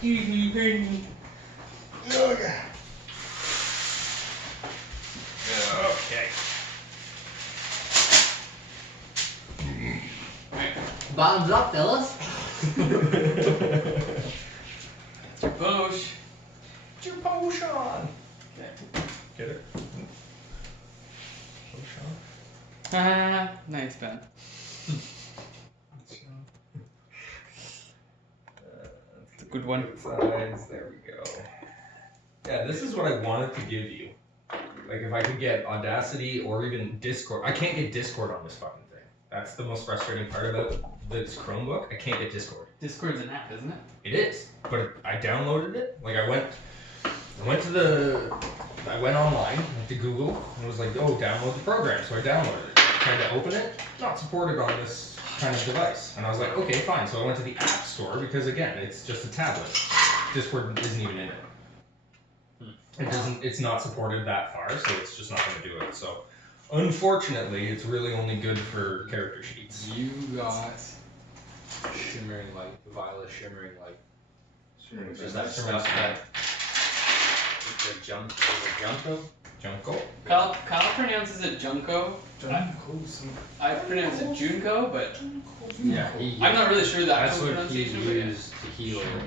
Excuse me, pardon me. Okay. Alright, Bottoms up, fellas. it's your Bosch. It's your potion. Okay. Get it? Ah, nice, Ben. It's a good one. Sides, there we go. Yeah, this is what I wanted to give you. Like, if I could get Audacity or even Discord. I can't get Discord on this fucking thing. That's the most frustrating part about this Chromebook. I can't get Discord. Discord's an app, isn't it? It is, but I downloaded it. Like, I went online, went to Google, and was like, oh, download the program. So I downloaded it. Tried to open it, not supported on this kind of device. And I was like, okay, fine. So I went to the App Store because, again, it's just a tablet. Discord isn't even in it. It's not supported that far, so it's just not going to do it. So, unfortunately, it's really only good for character sheets. You got shimmering light, violet shimmering light. Is that stuff that the Junko? Junko? Kyle pronounces it Junko. I pronounce it Junko, but Yeah, I'm not really sure the that's actual what he pronunciation. But yeah. used to heal then.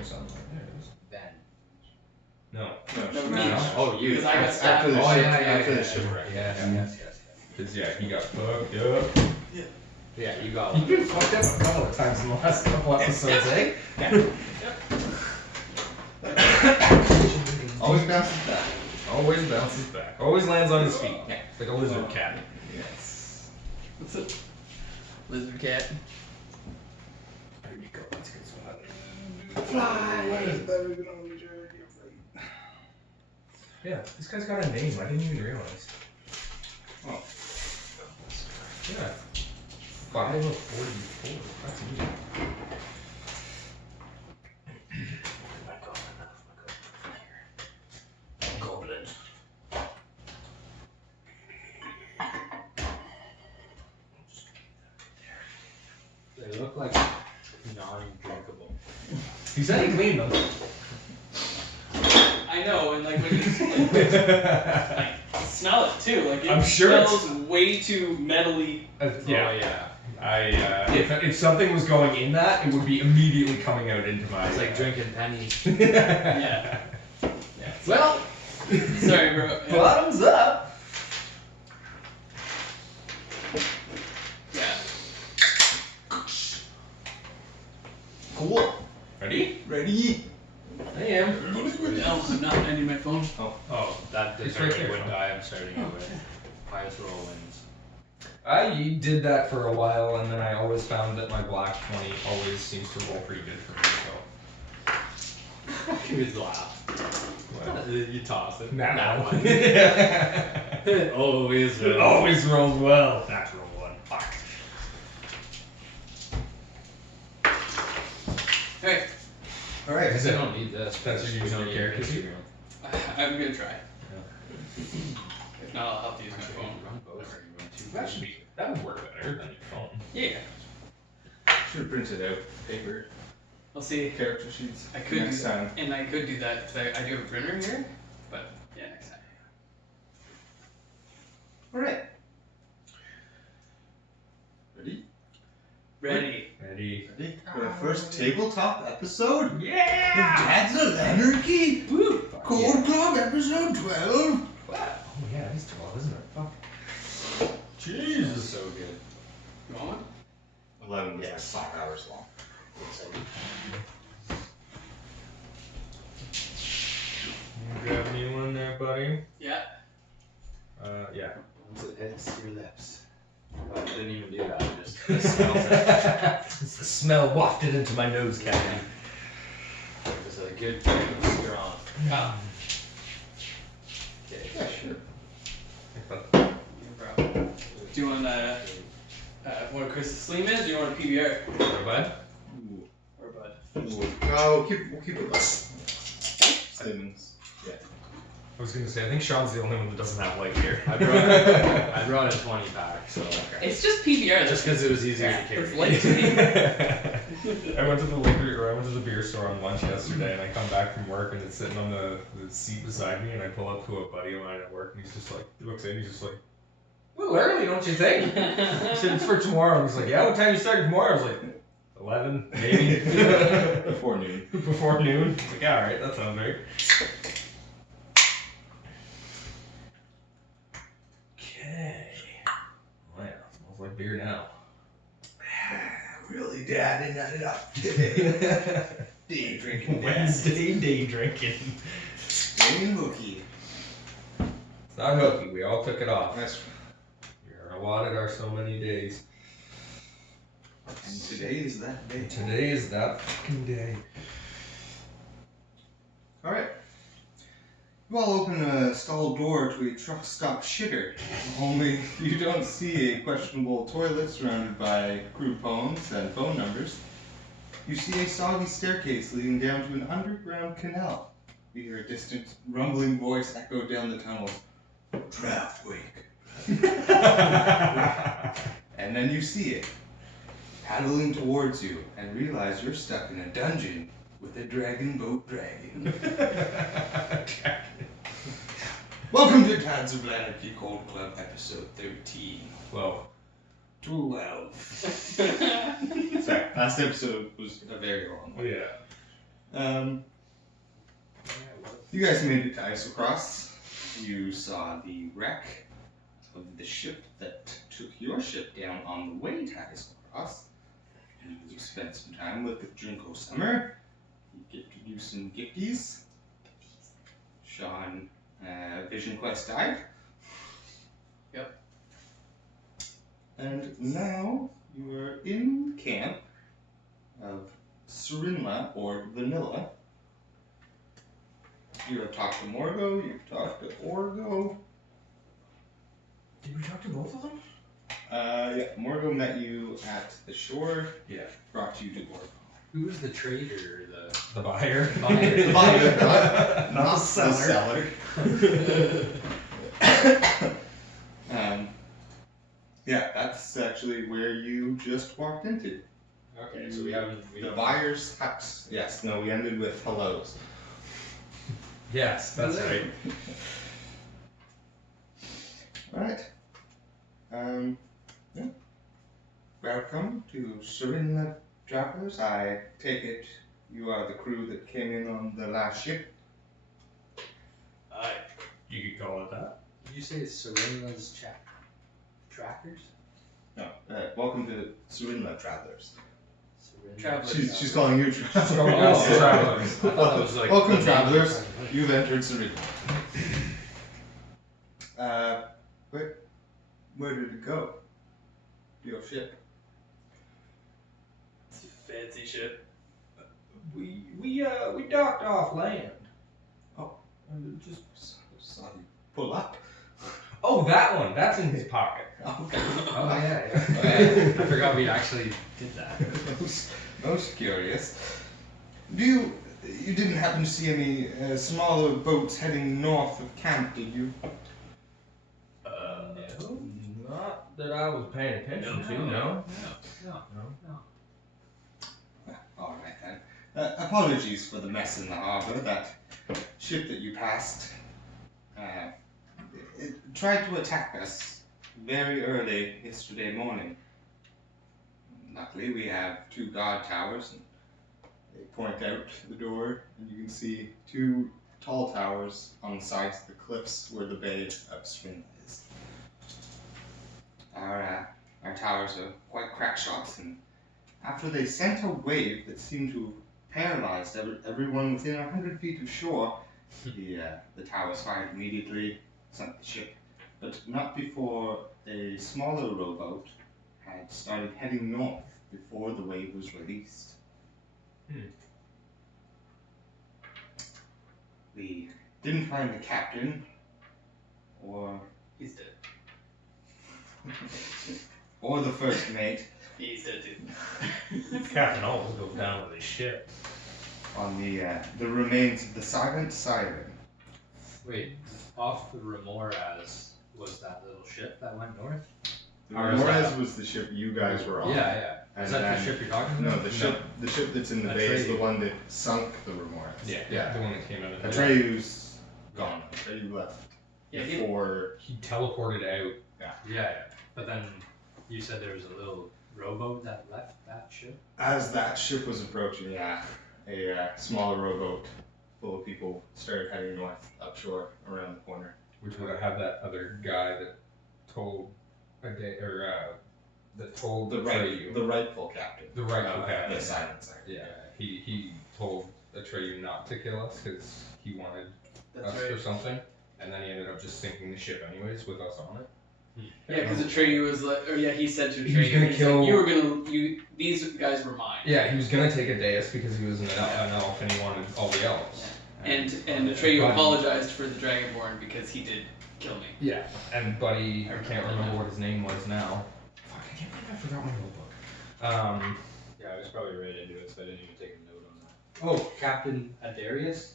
No. No, me. Oh, you. Because I got stabbed. Oh, yeah, after the yeah. shipwreck. Yes. Because, yeah, he got fucked up. Yeah, you got You've been fucked up a couple of times in the last couple episodes, eh? Always bounces back. Always bounces back. Always lands on his feet. Like a lizard cat. Yes. What's it? Lizard cat. There you go. That's a good spot. Yeah, this guy's got a name. I didn't even realize. Oh. Yeah. 5 of 44. That's easy. They look like non-drinkable. He said he cleaned them. I know, and like when you like, smell it too, like it I'm sure it's- smells way too metally. Yeah. Oh, yeah. If something was going in that, it would be immediately coming out into my. It's like drinking penny. Yeah. Yeah. Well, sorry, bro. Yeah. Bottoms up. Yeah. Cool. Ready? Ready? I am. No, I'm not ending my phone. Oh, that It's determines right there. what die I'm starting it with. Highest roll wins. I did that for a while, and then I always found that my black 20 always seems to roll pretty good for me. You would laugh. So You toss it. that one. It always It always rolls well. Natural one. Fuck. Hey, Alright, I don't need this. That's your We usual don't need character it. sheet? I'm gonna try. If not, I'll have to use my phone. That would work better than your phone. Yeah. should have printed out paper I'll see. character sheets. I could next do that. time. And I could do that because I do have a printer here, but yeah, next time. Alright. Ready? Ready. Ready? Ready? For our first tabletop episode? Yeah! Dads of Anarchy! Woo! Cold Club episode 12! Wow. Oh yeah, it is 12, isn't it? Fuck. Jesus. So good. You want one? 11 was like 5 hours long. You grab a new one there, buddy? Yeah. Yeah. Once it hits your lips. I didn't even do that. I just smelled it. It's the smell wafted into my nose cavity. It was a good drink of strong. Kyle. Okay. Yeah, sure. No problem. Do you want what Chris's Slim is? Or do you want a PBR? Or bud? Ooh. Or Bud? We'll keep it light. Simmons. Yeah. I was gonna say, I think Sean's the only one that doesn't have light here. I brought a 20 pack, so It's just PBR. just because it was easier to It's carry. light to me. I went to the beer store on lunch yesterday, and I come back from work, and it's sitting on the seat beside me, and I pull up to a buddy of mine at work, and he's just like, he looks in, he's just like, a little early, don't you think? I said, it's for tomorrow. He's like, yeah, what time you starting tomorrow? I was like, 11, maybe. Before noon. Before noon. Like, yeah, alright, that sounds right. Okay. Wow, smells like beer now. Really, Dad, I nutted up today. Day drinking. Wednesday day drinking. Staying hooky. It's not hooky, we all took it off. That's You're allotted our so many days. And today is that day. Today is that fucking day. Alright. You all open a stall door to a truck stop shitter. Only you don't see a questionable toilet surrounded by crude poems and phone numbers. You see a soggy staircase leading down to an underground canal. You hear a distant rumbling voice echo down the tunnels. Traffic. And then you see it, paddling towards you, and realize you're stuck in a dungeon with a dragon boat dragon. Welcome to Tads of Anarchy Cold Club episode 13. 12. 12. Sorry, last episode was a very long one. Yeah. You guys made it to Isocross. You saw the wreck of the ship that took your ship down on the way to Isocross. You spent some time with Junko Summer. You get to do some gifties. Sean, Vision Quest died. Yep. And now you are in camp of Serinla or Vanilla. You have talked to Morgo, you've talked to Orgo. Did we talk to both of them? Yeah, Morgo met you at the shore. Yeah. Brought you to Orgo. Who was the trader? The buyer. The buyer, Not the seller. Yeah, that's actually where you just walked into. Okay, so we haven't. The buyer's hut. Yes, no, we ended with hellos. Yes, that's right. Alright. Yeah. Welcome to Serinla Travelers. I take it you are the crew that came in on the last ship. Aye. You could call it that. Did you say Serena's trackers? No, welcome to Serinla Travelers. Travelers. She's calling you travelers. Oh, travelers. I thought that was like. Welcome, the name travelers. of the- You've entered Serinla. Where did it go? Your ship. It's a fancy ship. We docked off land. Just saw you pull up. Oh, that one. That's in his pocket. Okay. Oh yeah. I forgot we actually did that. Most curious. You didn't happen to see any smaller boats heading north of camp, did you? No. Not that I was paying attention to, no. All right then. Apologies for the mess in the harbor. That ship that you passed it tried to attack us very early yesterday morning. Luckily, we have 2 guard towers. And they point out the door, and you can see 2 tall towers on the sides of the cliffs where the bay of Serinla is. Our towers are quite crack shots, and after they sent a wave that seemed to have paralyzed everyone within 100 feet of shore, the towers fired immediately, sunk the ship, but not before a smaller rowboat had started heading north before the wave was released. We didn't find the captain, or He's dead. or the first mate He's dead too. Captain always goes down with his ship. on the remains of the Silent Siren. Wait, off the Remoras was that little ship that went north? The Or is Remores that- was the ship you guys were on. Yeah. And Is that then- the ship you're talking No, about? the ship that's in the bay is the one that sunk the Remores. Yeah, the one that came out of the Atreyu's gone. Atreyu left Yeah, he- before. He teleported out. Yeah. But then you said there was a little rowboat that left that ship? As that ship was approaching, a smaller rowboat full of people started heading north, upshore, around the corner. Which would have had that other guy that told that told The Atreyu. rightful captain. The rightful of captain. The silencer. Yeah, he told Atreyu not to kill us because he wanted That's us right. or something, and then he ended up just sinking the ship anyways with us on it. Yeah, because Atreyu was like, or yeah, he said to He was Atreyu, gonna he's kill- like, you were gonna, these guys were mine. Yeah, he was gonna take a dais because he was an elf and he wanted all the elves. And Atreyu Buddy- apologized for the Dragonborn because he did kill me. Yeah, and Buddy, I can't remember what his name was now. Fuck, I can't believe I forgot my notebook. Yeah, I was probably right into it, so I didn't even take a note on that. Oh, Captain Adarius?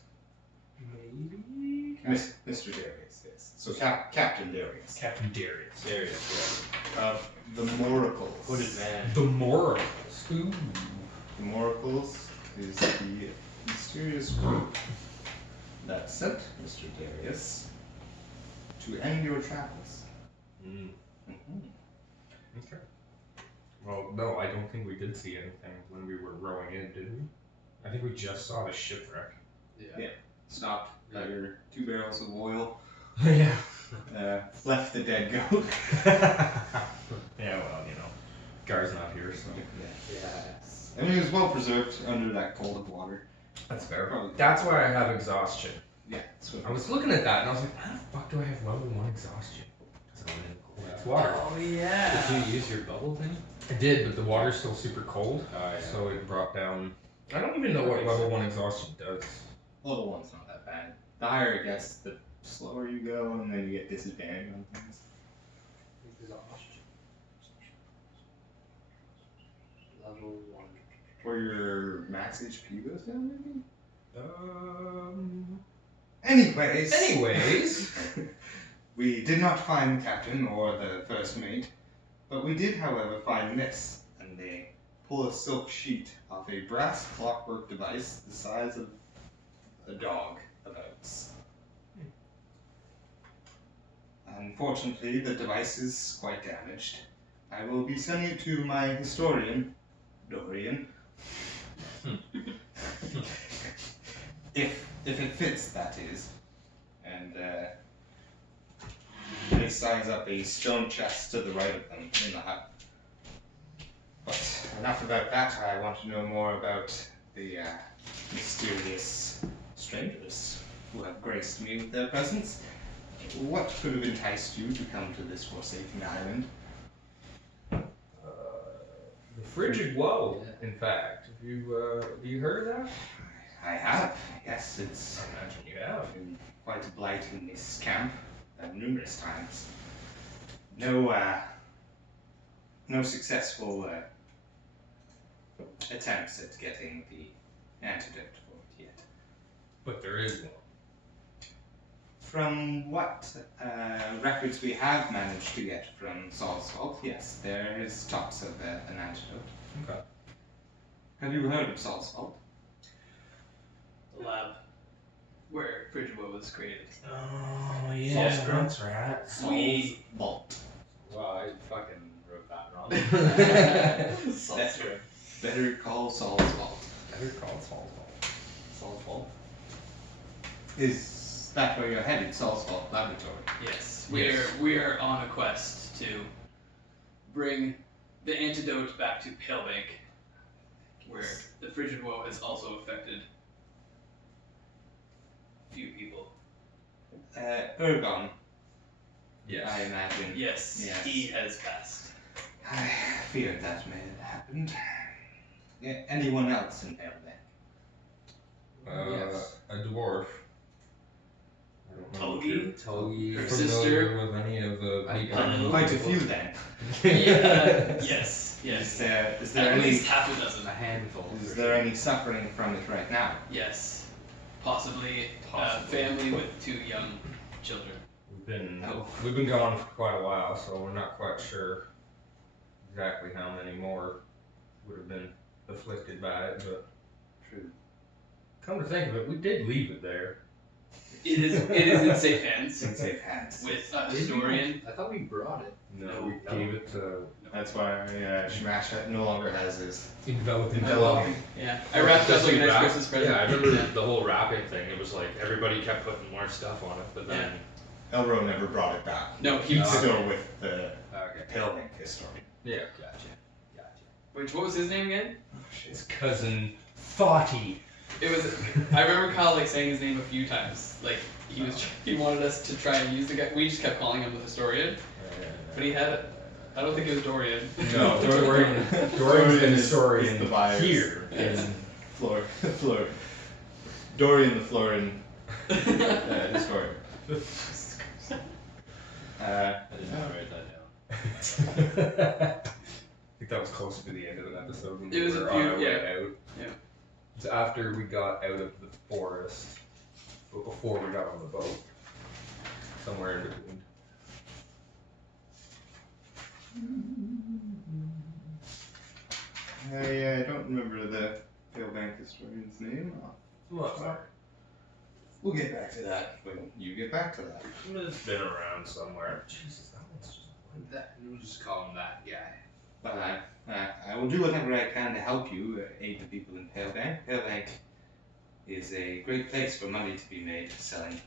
Maybe? Mr. Darius, yes. So Captain Darius. Captain Darius. Darius, Of the Moracles. yeah. Hooded man. The Morals. Ooh. The Moracles is the mysterious group that sent Mr. Darius to end your travels. Mm. Mhm. Okay. Well, no, I don't think we did see anything when we were rowing in, did we? I think we just saw the shipwreck. Yeah. Stopped, got your 2 barrels of oil, Yeah. left the dead goat. Yeah, well, you know, Gar's not here, so. Yes. I mean, it was well preserved under that cold of water. That's fair. Probably. That's why I have exhaustion. Yeah, so I was looking at that and I was like, how the fuck do I have level 1 exhaustion? Because I'm in cold water. Oh yeah. Did you use your bubble thing? I did, but the water's still super cold, Oh, so it brought down. I don't even know what level 1 exhaustion does. level 1's not that bad. The higher it gets, the slower you go, and then you get disadvantage on things. Exhaustion. Level 1. Or your max HP goes down, maybe? Um. Anyways, we did not find the captain or the first mate, but we did, however, find this. And they pull a silk sheet off a brass clockwork device the size of a dog, about. Unfortunately, the device is quite damaged. I will be sending it to my historian, Dorian. If it fits, that is. And he signs up a stone chest to the right of them in the hut. But enough about that. I want to know more about the mysterious strangers who have graced me with their presence. What could have enticed you to come to this forsaken island? The frigid woe, in fact. Have you heard of that? I have, yes, it's I imagine you have. been quite a blight in this camp numerous times. No successful attempts at getting the antidote for it yet. But there is one. From what records we have managed to get from Saul's Vault, yes, there is talks of an antidote. Okay. Have you heard of Saul's Vault? The lab where Frigidwood was created. Oh, yeah. That's right. We- Saul's Vault. Well, I fucking wrote that wrong. That's true. Better call Saul's Vault. Better call Saul's Vault. Saul's Vault. Is that where you're headed, Saul's Vault Laboratory? Yes, Yes. we are on a quest to bring the antidote back to Palebank, where the frigid woe has also affected few people. Ergon, Yes. I imagine. Yes, Yes. he has passed. I feared that may have happened. Yeah, anyone else in Palebank? Yes. A dwarf. I don't know if Togi? you're Togi. Her familiar with any of the people. I know. Quite a few then. Yeah, yes, Is yes. there At any least half a dozen. A handful. is there any suffering from it right now? Yes. Possibly, Possibly. a family with 2 young children. We've been gone for quite a while, so we're not quite sure exactly how many more would have been afflicted by it, but True. come to think of it, we did leave it there. It is in safe hands It's in safe hands. with a historian. I thought we brought it. No, we gave it to That's why Shamash no longer has his enveloping. enveloping. Yeah, I wrapped up like a nice Christmas present. Yeah, I remember the whole wrapping thing. It was like everybody kept putting more stuff on it, but then Elro never brought it back. No, He's he's still with the Okay. Palebank historian. Yeah. Gotcha. which what was his name again? His cousin Fati. It was. I remember Kyle like saying his name a few times. Like he wanted us to try and use the guy. We just kept calling him the historian, but he had. I don't think it was Dorian. No, Dorian's the historian is the bias here. Yes. Flor. Dorian the Florin historian. I did not write that down. I think that was close to the end of an episode when It was we a were few- on our way yeah. out. Yeah. It's after we got out of the forest, but before we got on the boat. Somewhere in between. I don't remember the Palebank historian's name. What? We'll get back to that when you get back to that. It's been around somewhere. Jesus, that one's just We'll just call him that guy. But I will do whatever I can to help you aid the people in Palebank. Palebank is a great place for money to be made selling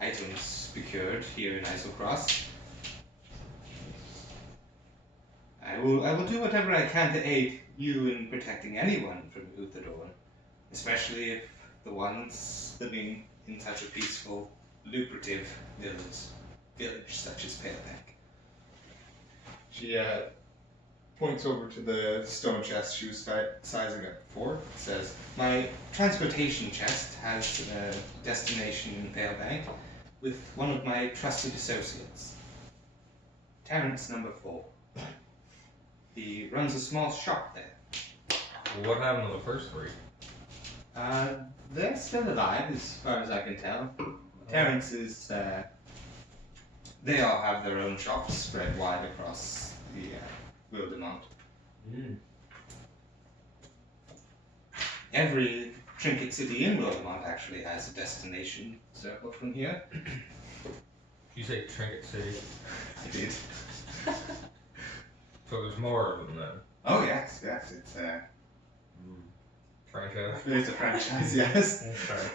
items procured here in Isocross. I will do whatever I can to aid you in protecting anyone from Uthadorn, especially if the ones living in such a peaceful, lucrative village such as Palebank. She points over to the stone chest she was sizing up before. It says, "My transportation chest has a destination in Palebank with one of my trusted associates, Terrence number 4. He runs a small shop there. What happened to the first three? They're still alive, as far as I can tell. Terrence is, they all have their own shops spread wide across the Wildemont. Every Trinket City in Wildemont actually has a destination circle from here. You say Trinket City, I did. so there's more of them then. Oh yes, it's Franchise. it's a franchise, yes. Okay.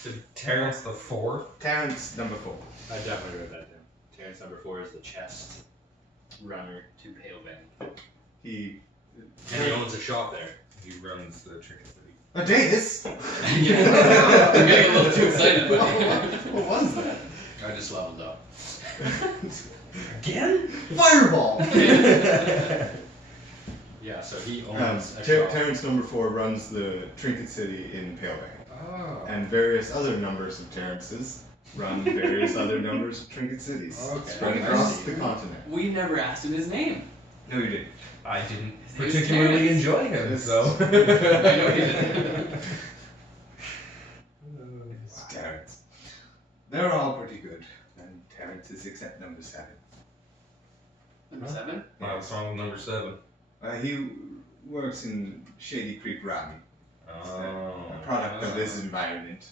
So Terrence the Fourth. Terrence number 4. I definitely wrote that down. Terrence number 4 is the chest runner to Palebank. He And he owns a shop there. He runs the Trinket City. Oh, Davis! Yeah. I'm getting a little too excited. But What was that? I just leveled up. Again? Fireball! Yeah, so he owns a shop. Terrence number 4 runs the Trinket City in Palebank. Oh. And various other numbers of Terrences run various other numbers of Trinket Cities. Okay. Spread across the continent. we never asked him his name. No, you didn't. I didn't His name's particularly Terrence. enjoy him, Yes. so. I know he didn't. It's Terrence. They're all pretty good. And Terrence is except number 7. Number 7. What's wrong with number 7? He works in Shady Creek Rami. Oh. A product of this environment.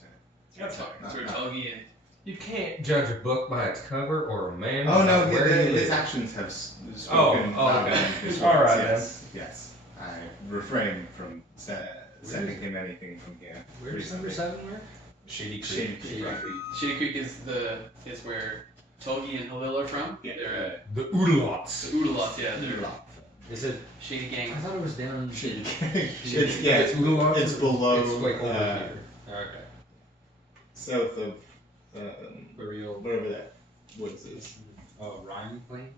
That's fine. Sort of Tulgi and You can't judge a book by its cover or a man. Oh no, by where he his lives. actions have spoken. Oh, louder okay. than his All words, right, yes, yes. I refrain from sending him anything from here. Where's number 7 work? Shady Creek. Shady Creek. Rami. Shady Creek is where Tulgi and Halil are from. Yeah. They're The Oodalots. the Oodalots, yeah. They're Is it? Shady gang. I thought it was down. Shady. Shady. It's Oodalots. it's below. It's like over here. Okay. South of Burial. whatever that woods is. Oh, Rhyme Plains?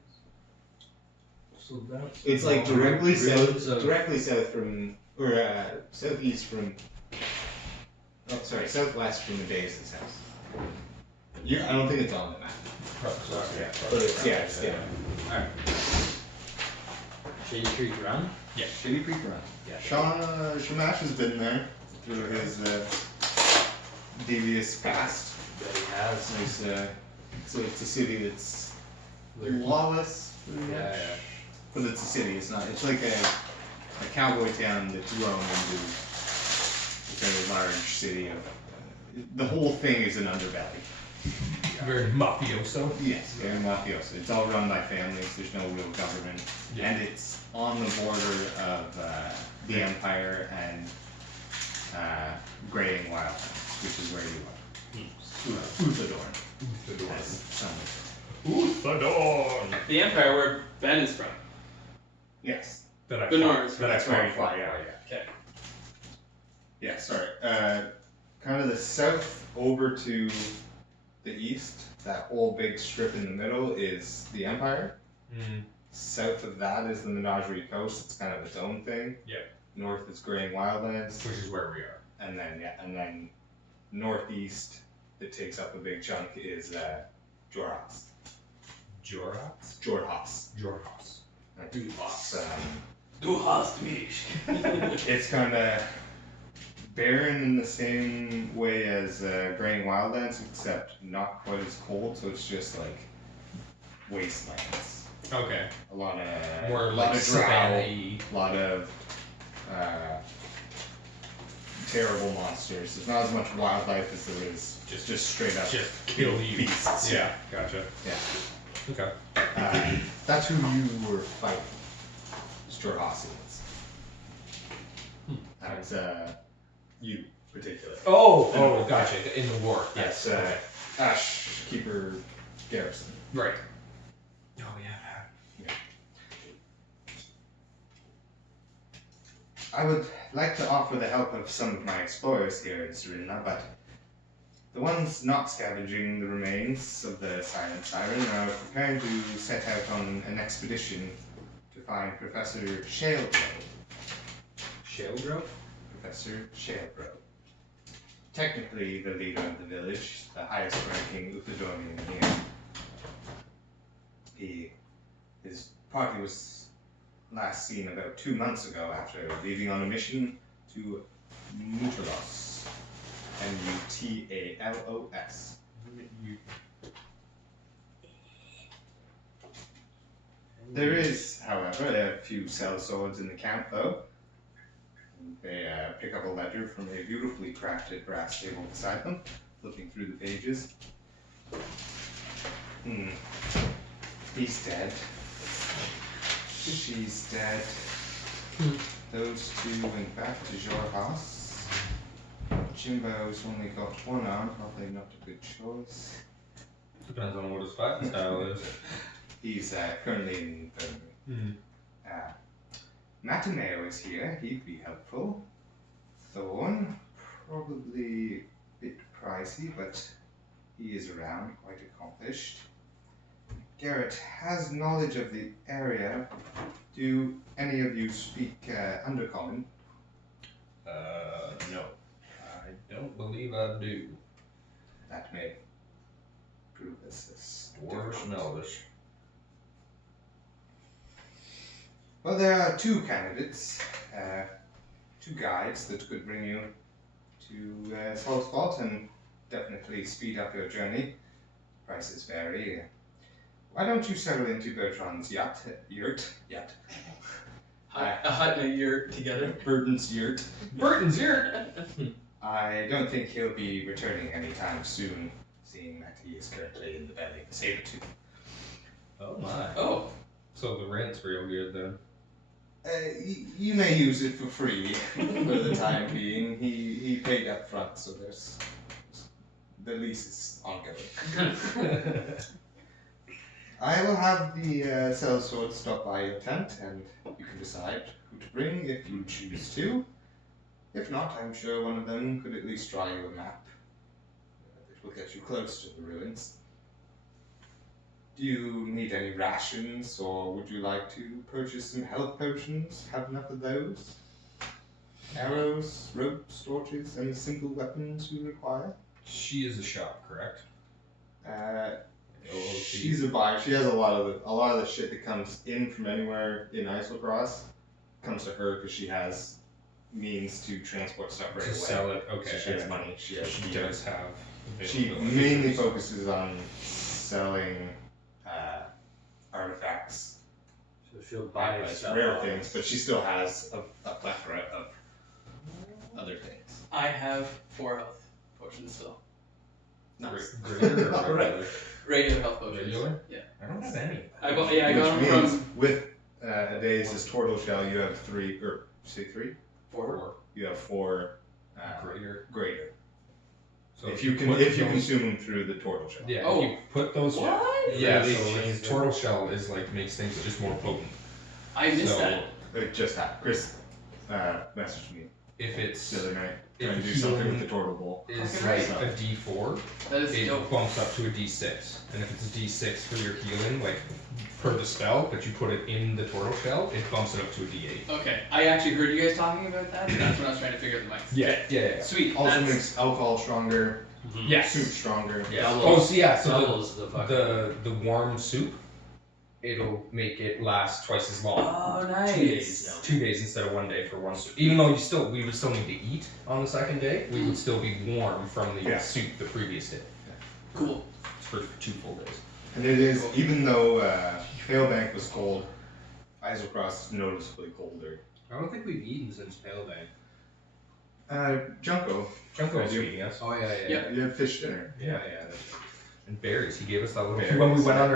So that's. It's like directly Ruins south, of- directly south from, or southeast from. Oh, sorry, southwest from the Davis' house. Yeah, I don't think it's on the map, Yeah. but it's yeah. Alright. Shady Creek Run? Yeah. Shady Creek Run. Yeah. Shamash has been there through his devious past. That he has. So it's a city that's Lurking. lawless, pretty much. Yeah, but it's a city. It's not. It's like a cowboy town that's grown into a very large city. The whole thing is an underbelly. Very mafioso. Yes, very mafioso. It's all run by families. There's no real government, and it's on the border of the Empire and Greying Wildlands, which is where you are. Uthadorn. Uthadorn. The Empire, where Ben is from. Yes. That I The North. That's where you fly, yeah. Okay. Yeah, sorry. Kind of the south over to the east, that whole big strip in the middle is the Empire. Mm. South of that is the Menagerie Coast. It's kind of its own thing. Yep. North is Greying Wildlands. Which is where we are. And then northeast, that takes up a big chunk, is Jorhas. Jorhas? Jorhas. Jorhas. Du hast. Du hast mich. It's kind of barren in the same way as Greying Wildlands, except not quite as cold, so it's just like wastelands. Okay. A lot of More a like lot of drow, savannah-y. a lot of terrible monsters. There's not as much wildlife as there is just straight up Just kill you. beasts. Yeah, gotcha. Yeah. Okay. That's who you were fighting. It's Jorhasians. That's you particularly. Oh, gotcha. In the war. That's Yes. Ashkeeper Garrison. Right. Oh, yeah. I would like to offer the help of some of my explorers here in Serena, but the ones not scavenging the remains of the Silent Siren are preparing to set out on an expedition to find Professor Shalegrove. Shalegrove? Professor Shalegrove. Technically the leader of the village, the highest ranking Uthadornian here. His party was last seen about 2 months ago after leaving on a mission to Mutalos. Mutalos. There is, however, a few sellswords in the camp, though. They pick up a ledger from a beautifully crafted brass table beside them, flipping through the pages. He's dead. She's dead. Those two went back to Jorhas. Jimbo's only got one arm, probably not a good choice. Depends on what his fighting style is. He's currently in infirmary. Matineo is here, he'd be helpful. Thorn, probably a bit pricey, but he is around, quite accomplished. Garrett has knowledge of the area. Do any of you speak Undercommon? No. I don't believe I do. That may prove this. Dwarvish and Elvish. Well, there are two candidates, two guides that could bring you to Saltspot and definitely speed up your journey. Prices vary. Why don't you settle into Bertrand's yurt? A hut and a yurt together. Burton's yurt. Burton's yurt! I don't think he'll be returning anytime soon, seeing that he is currently in the belly of the saber-tooth. Oh my. Oh. So the rent's real good then. You may use it for free for the time being. He paid up front, so the lease is ongoing. I will have the sellsword stop by your tent, and you can decide who to bring if you choose to. If not, I'm sure one of them could at least draw you a map that will get you close to the ruins. Do you need any rations, or would you like to purchase some health potions? Have enough of those? Arrows, ropes, torches, any simple weapons you require? She is a shop, correct? She's a buyer. She has a lot of the shit that comes in from anywhere in Islecross comes to her because she has means to transport stuff right To away. sell it, okay. So she has money. She has She gear. does have. She availability. mainly focuses on selling artifacts. So she'll buy some stuff. rare things, but she still has a plethora of other things. I have 4 health potions still. Nice. Greater or Alright. regular? Regular health potions. Regular? Yeah. I don't have any. I got them Which means from with Adaeus' turtle shell, you have 3, or say 3? 4. You have 4 greater. So If you put consume them through the turtle shell. Yeah, Oh. if you put those. What? Yeah, Really so change the turtle shell is like makes things just more potent. I missed So, that. It just happened. Chris messaged me If it's the other night if trying to do healing something with the turtle bowl. is Fucking like right. a D4, That is it dope. bumps up to a D6. And if it's a D6 for your healing, like per the spell, but you put it in the turtle shell, it bumps it up to a D8. Okay, I actually heard you guys talking about that, and that's when I was trying to figure out the mics. Yeah. Sweet. Also that's- makes alcohol stronger, Yes. soup stronger. Yes. Doubles- Oh, so yeah, so doubles the fucking. the warm soup, it'll make it last twice as long. Oh, 2 days nice. now. 2 days instead of 1 day for one soup. Even though we would still need to eat on the second day, we would still be warm from the Yeah. soup the previous day Cool. for 2 full days. And it is, even though Palebank was cold, Isocross is noticeably colder. I don't think we've eaten since Pale Day. Junko, Junko was You- feeding us. Oh yeah. Yeah. you had fish dinner. Yeah. That's And berries. He gave us that little. Berries, When we went yeah. on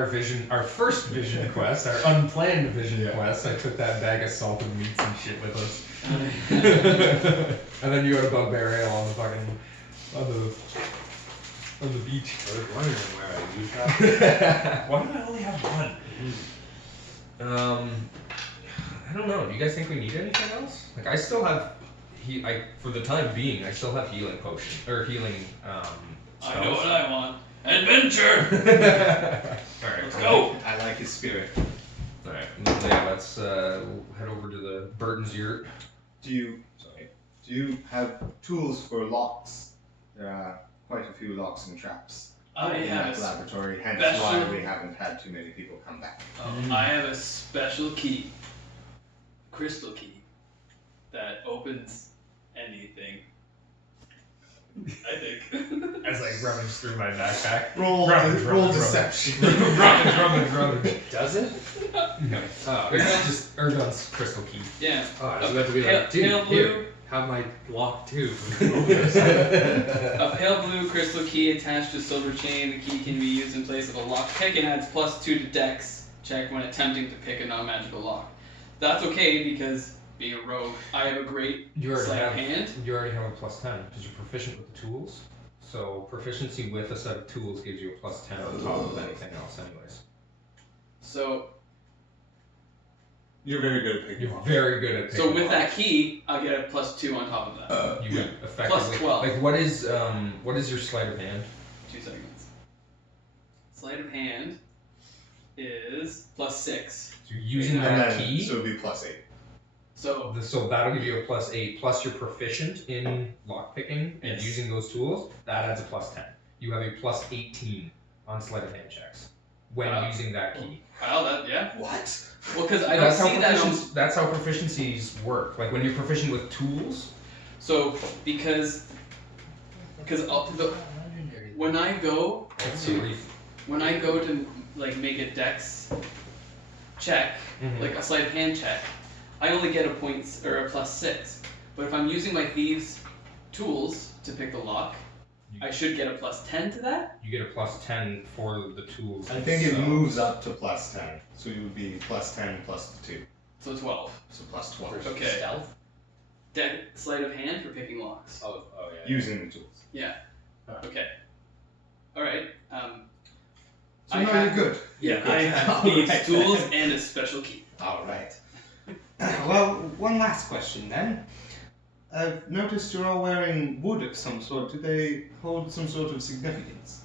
our first vision quest, our unplanned vision Yeah. quest, I took that bag of salted meats and shit with us. And then you had a bugbear ale on the fucking on the beach. I was wondering where I used that. Why do I only have one? I don't know. Do you guys think we need anything else? Like I still have for the time being, I still have healing potion or healing. I know what I want. Adventure! Alright, Let's go! I like his spirit. Alright, yeah, let's we'll head over to the Burton's yurt. Do you have tools for locks? There are quite a few locks and traps I in have that a laboratory, hence special- why we haven't had too many people come back. I have a special key, crystal key, that opens anything. I think. As I rummage through my backpack. Roll Rummage. deception. rummage. Does it? No. Oh. It's just Ergon's crystal key. Yeah. Oh, I was about to be Pale- like, dude, pale here, blue. have my lock too. A pale blue crystal key attached to a silver chain. The key can be used in place of a lock pick and adds +2 to Dex check when attempting to pick a non-magical lock. That's okay because being a rogue, I have a great You already sleight of have hand. You already have a +10 because you're proficient with the tools. So proficiency with a set of tools gives you a +10 on top of anything else, anyways. So You're very good at picking You're locks. very good at picking with locks. that key, I'll get a +2 on top of that. You would effectively 12. Like what is your sleight of hand? 2 seconds. Sleight of hand is +6. So you're using And that then- key. So it would be +8. So So that'll give you a +8, plus you're proficient in lockpicking and Yes. using those tools, that adds a +10. You have a +18 on sleight of hand checks when Wow. using that key. wow, that yeah. What? Well, because I don't see that on. That's how proficiencies work. Like when you're proficient with tools. So because when I go Let's to see. like make a Dex check, Mhm. like a sleight of hand check, I only get a point or a +6. But if I'm using my thieves' tools to pick the lock, I should get a +10 to that. You get a +10 for the tools. I think it themselves. moves up to +10. So you would be +10 +2. So 12. So +12. Okay. Stealth? Sleight of hand for picking locks. Oh yeah. Using the tools. Okay. All right. So I now have- you're good. Yeah, I have Alright. thieves' tools and a special key. Alright. Well, one last question then. I've noticed you're all wearing wood of some sort. Do they hold some sort of significance?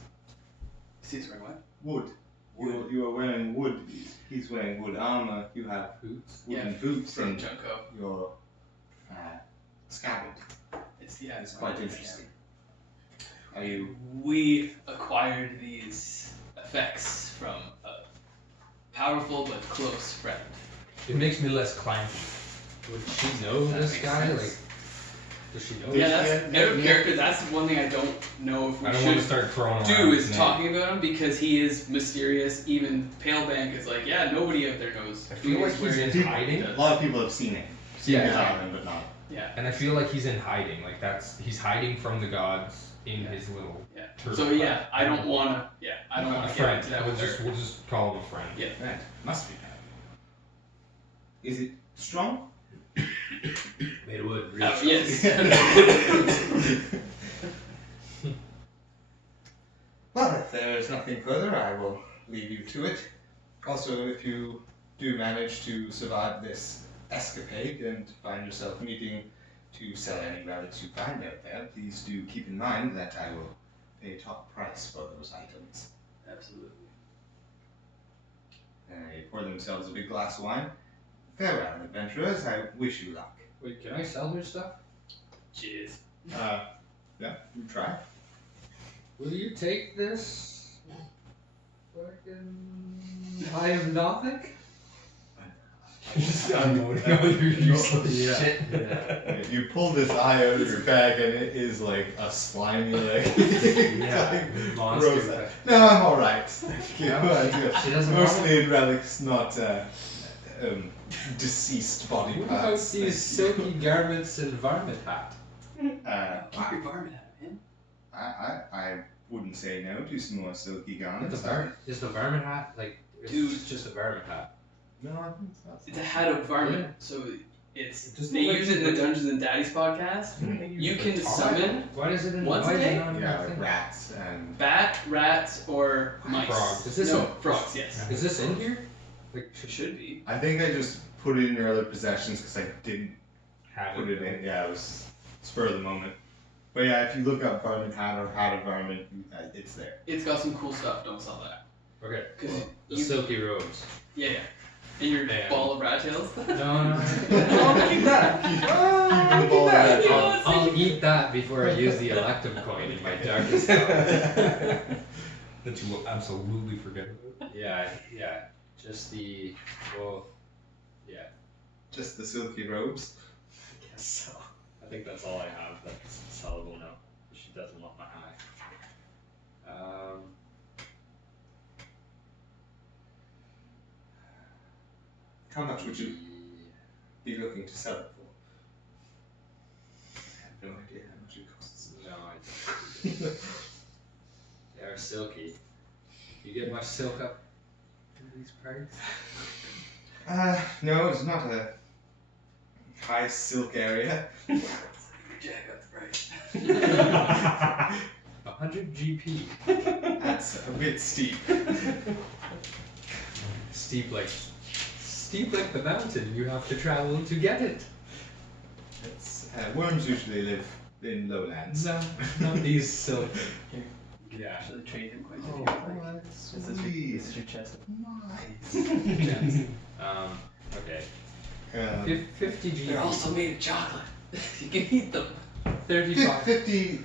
He's wearing what? Wood. You are wearing wood. He's wearing wood armor. You have Boots. wooden boots From and Junko. your scabbard. It's It's quite interesting. Are you? We acquired these effects from a powerful but close friend. It makes me less clanky. Would she know That this makes guy? sense. Like, Does she know? Yeah, this that's yet? out of character. That's one thing I don't know if we I don't want to should start throwing around do his is name. talking about him because he is mysterious. Even Pale Bank is like, yeah, nobody out there knows. I feel like he's in hiding. A lot of people have seen it. Seen his Yeah. island, but not. Yeah. And I feel like he's in hiding. Like he's hiding from the gods in his little Yeah. turtle. So yeah, I don't wanna. Yeah, I don't a wanna get friend. into that We'll with just her. we'll just call him a friend. Yeah. Right. Must be bad. Is it strong? Made of wood. Oh, yes. Well, if there is nothing further, I will leave you to it. Also, if you do manage to survive this escapade and find yourself needing to sell any relics you find out there, please do keep in mind that I will pay top price for those items. Absolutely. They pour themselves a big glass of wine. Farewell, adventurers. I wish you luck. Wait, can I sell her stuff? Cheers. Yeah, you try. Will you take this? Fucking. I am nothing? Unloading all your useless Yeah. shit. Yeah. You pull this eye out of your bag and it is like a slimy, like, Yeah. Monster. gross. No, I'm alright. Thank you. No, I do. she doesn't Mostly in relics, not deceased body What about parts. these Thank silky garments and varmint hat? you. Keep your varmint hat, man. I wouldn't say no to some more silky garments. Is the varmint hat like? It's Dude. just a varmint hat. No, I think it's not. It's a hat of varmint, so it's. Doesn't They it like use it in the you- Dungeons and Daddies podcast. You can summon Why is it in? Once why a is it day? not in Yeah, that like thing? rats and. bat, rats, or mice. Frogs. Is this no, a- frogs? Yes. Is this in here? Like, It should be. I think I just put it in your other possessions because I didn't Have put it in. Yeah, it was spur of the moment. But yeah, if you look up varmint hat or hat of varmint, it's there. It's got some cool stuff. Don't sell that. okay. Cause The you, silky robes. yeah, yeah. And your Man. ball of rat tails. No, no. I'll keep that. Keep the ball that. in. I'll eat that before I use the elective coin in my darkest hour. That you will absolutely forget about. Yeah, yeah. Just the yeah. Just the silky robes. I guess so. I think that's all I have that's sellable now. She doesn't want my eye. How much would you be looking to sell it for? I have no idea how much it costs. No, I don't. They are silky. You get much silk up in these parts? No, it's not a high silk area. Jack up the price. 100 GP. That's a bit steep. Steep like the mountain. You have to travel to get it. It's, worms usually live in lowlands. No, not these silk. Yeah. Actually trade him quite Oh, differently. that's This is sweet. your chest. Nice. Okay. 50, 50 GP. They're also made of chocolate. You can eat them. 35. 50